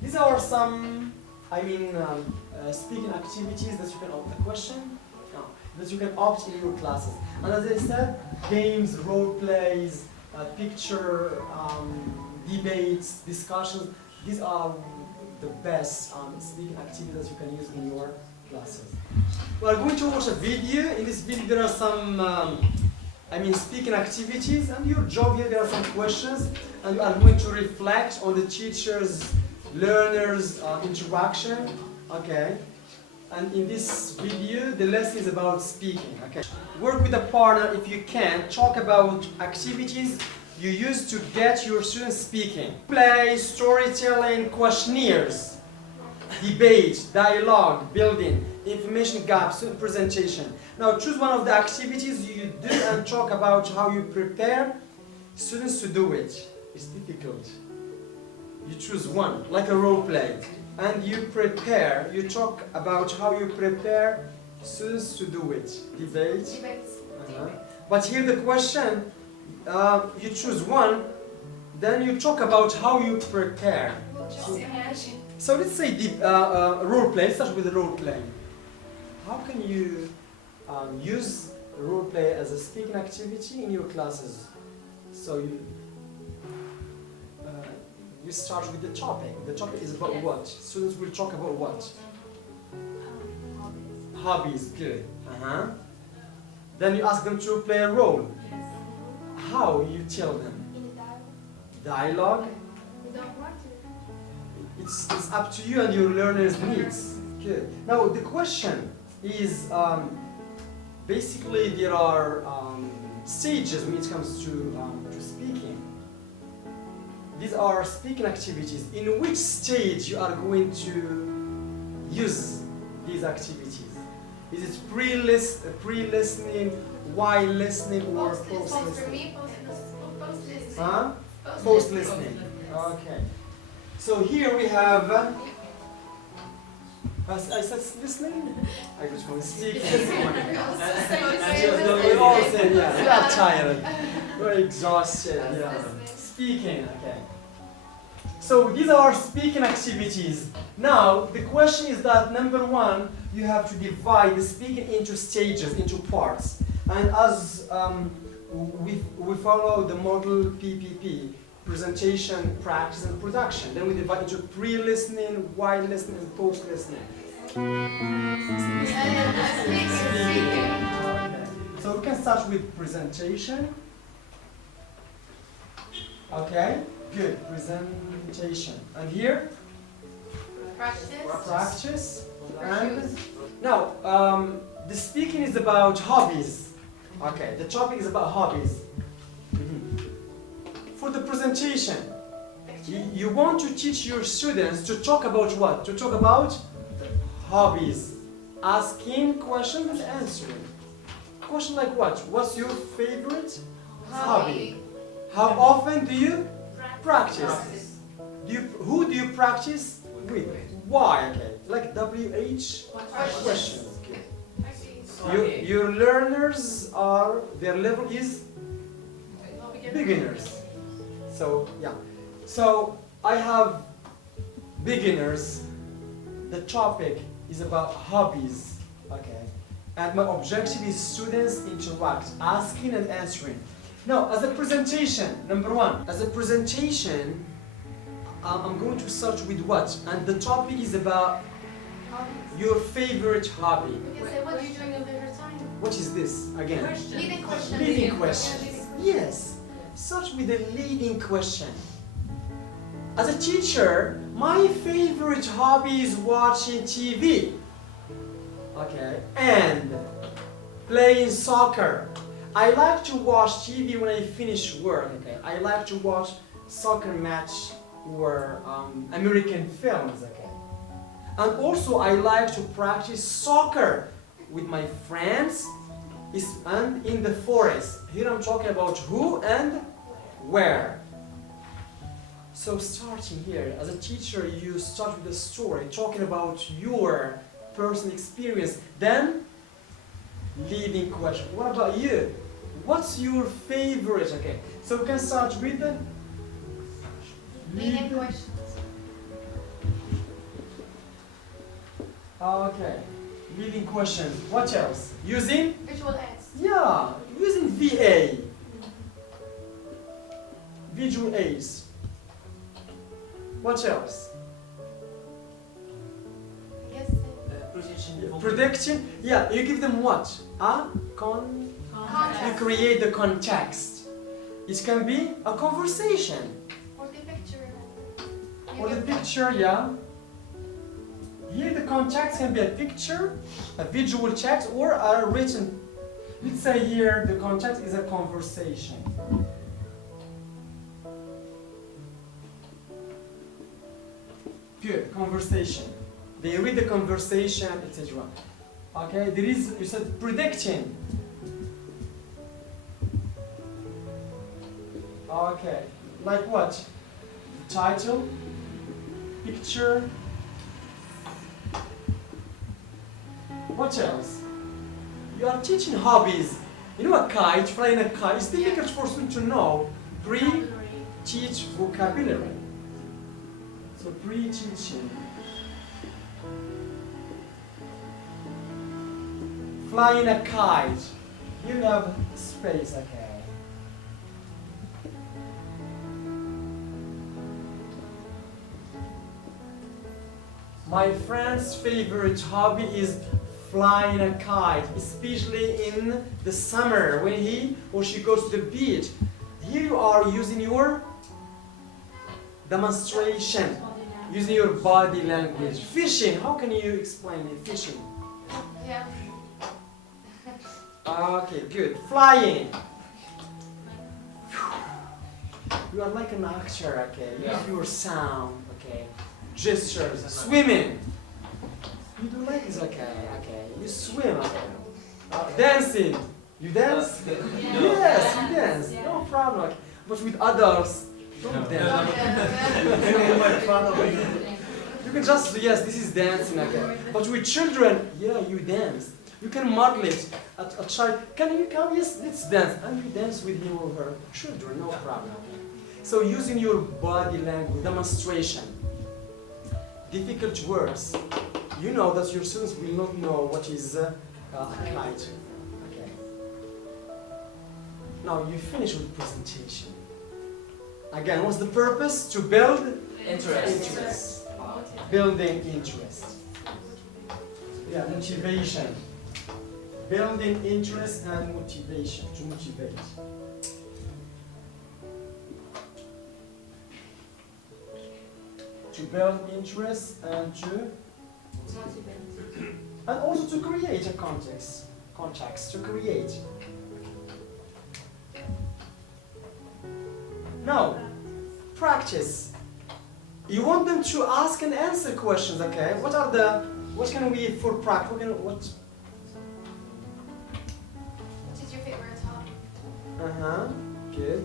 These are some, speaking activities that you can opt a question, that you can opt in your classes. And as I said, games, role plays, picture, debates, discussions. These are the best speaking activities you can use in your classes. We are going to watch a video. In this video, there are some speaking activities, and your job here, there are some questions, and you are going to reflect on the teacher's, learners' interaction, okay? And in this video, the lesson is about speaking, okay? Work with a partner if you can, talk about activities you use to get your students speaking. Play, storytelling, questionnaires, debate, dialogue, building, information gaps, presentation. Now choose one of the activities you do and talk about how you prepare students to do it. It's difficult. You choose one, like a role play, and you talk about how you prepare students to do it. Debate. But here the question, you choose one, then you talk about how you prepare. So let's say role play. Let's start with the role play. How can you use role play as a speaking activity in your classes? So you start with the topic. The topic is about what? Students will talk about what? Hobbies. Good. Then you ask them to play a role. How you tell them? Dialogue? It's up to you and your learner's needs. Good. Now the question is, basically there are stages when it comes to speaking. These are speaking activities. In which stage you are going to use these activities? Is it pre-listening, while listening, or post-listening? Post-listening. Okay. So here we have, I said listening? I was going to speak this morning. We all said, yeah, we are tired. We're exhausted. Yeah. Speaking, okay. So these are speaking activities. Now, the question is that number one, you have to divide the speaking into stages, into parts. And as we follow the model PPP, presentation, practice, and production. Then we divide into pre-listening, while listening, and post-listening. So we can start with presentation. Okay, good, presentation. And here? Practice. And now, the speaking is about hobbies. Okay, the topic is about hobbies. For the presentation, you want to teach your students to talk about what? To talk about hobbies. Asking questions and answering. Question like what? What's your favorite hobby? How often do you practice? Who do you practice with? Why? Okay. Like WH questions. Okay. Your learners their level is beginners. So yeah. So I have beginners. The topic is about hobbies. Okay. And my objective is students interact, asking and answering. Now, as a presentation, number one, as a presentation, I'm going to start with what? And the topic is about your favorite hobby. You can say, what are you doing in your leisure time? What is this again? Leading questions. Leading questions. Yes. Start with a leading question. As a teacher, my favorite hobby is watching TV. Okay. And playing soccer. I like to watch TV when I finish work. Okay. I like to watch soccer match or American films. Okay. And also I like to practice soccer with my friends and in the forest. Here I'm talking about who and where. So starting here, as a teacher, you start with a story, talking about your personal experience. Then, leading question. What about you? What's your favorite? Okay, so we can start with the leading questions. Okay. Leading questions. What else? Using? Visual aids. Yeah, using VA. Visual aids. What else? I guess Prediction. Yeah, you give them what? You context. create the context. It can be a conversation. Or the picture. Or the picture, yeah. Here the context can be a picture, a visual text, or a written. Let's say here the context is a conversation. Good, conversation. They read the conversation, etc. Okay, there is, you said predicting. Okay, like what? Title, picture. What else? You are teaching hobbies. You know a kite, flying a kite, it's difficult for them to know. Pre-teach vocabulary. So pre-teaching. Flying a kite. You have space, okay. My friend's favorite hobby is flying a kite, especially in the summer when he or she goes to the beach. Here you are using your demonstration, using your body language. Fishing, how can you explain it? Fishing. Yeah. Okay, good. Flying. You are like an actor, okay? Use your sound, okay? Gestures. Swimming. You do like this, okay? Okay. You swim, okay? Dancing. You dance? Yes, you dance. No problem. Okay. But with adults, don't dance. You can just, yes, this is dancing, okay? But with children, yeah, you dance. You can model it. A child, can you come? Yes, let's dance. And you dance with him or her. Children, no problem. So using your body language, demonstration. Difficult words. You know that your students will not know what is a kite. Okay. Now you finish with presentation. Again, what's the purpose? To build interest. Building interest. Yeah, motivation. Building interest and motivation. To motivate. To build interest and to and also to create a context to create. Now, practice. You want them to ask and answer questions, okay? What can we for practice? What is your favorite hobby? Good.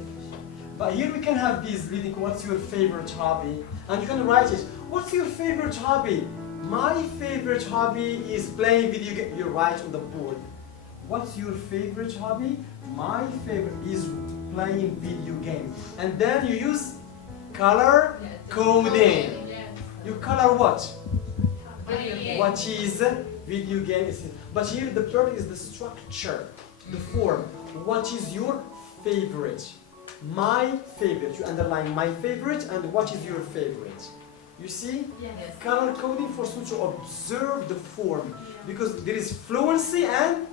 But here we can have these reading, what's your favorite hobby? And you can write it. What's your favorite hobby? My favorite hobby is playing video games. You write on the board. What's your favorite hobby? My favorite is playing video game. And then you use color coding. You color what? What is video game? But here the part is the structure, the form. What is your favorite? My favorite. You underline my favorite and what is your favorite. You see? Yes. Color coding forces you to observe the form because there is fluency and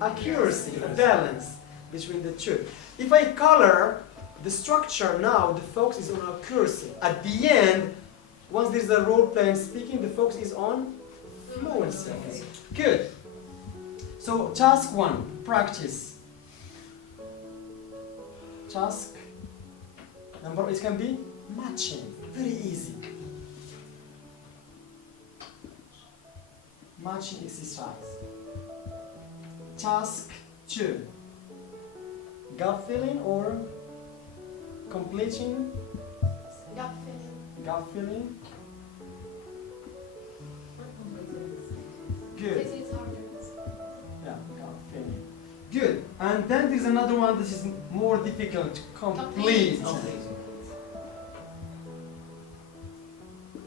accuracy, a balance between the two. If I color the structure now, the focus is on accuracy. At the end, once there is a role play and speaking, the focus is on fluency. Good. So task 1, practice. Task number, it can be matching, very easy. Matching exercise. Task 2, gut feeling or completing? Gut feeling. Gut feeling. Good. It's harder. Yeah, gut feeling. Good. And then there's another one that is more difficult. Complete.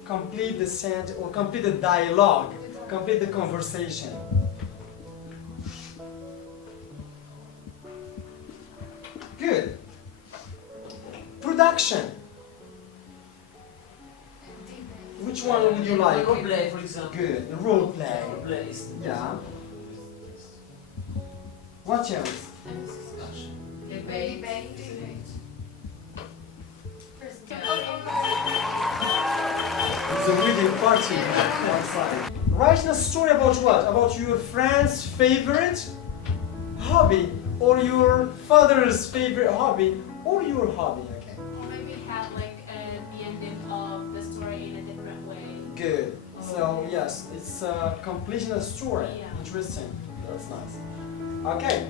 Complete the sentence or complete the dialogue. complete the conversation. Good. Production. Which one would you like? Role play, for example. Good. The role play. Role play is Yeah. What else? discussion. Debate. It's a really party outside. Writing a story about what? About your friend's favorite hobby, or your father's favorite hobby, or your hobby. Okay. Or maybe have like the ending of the story in a different way. Good. So yes, it's completing a story. Yeah. Interesting. That's nice. Okay.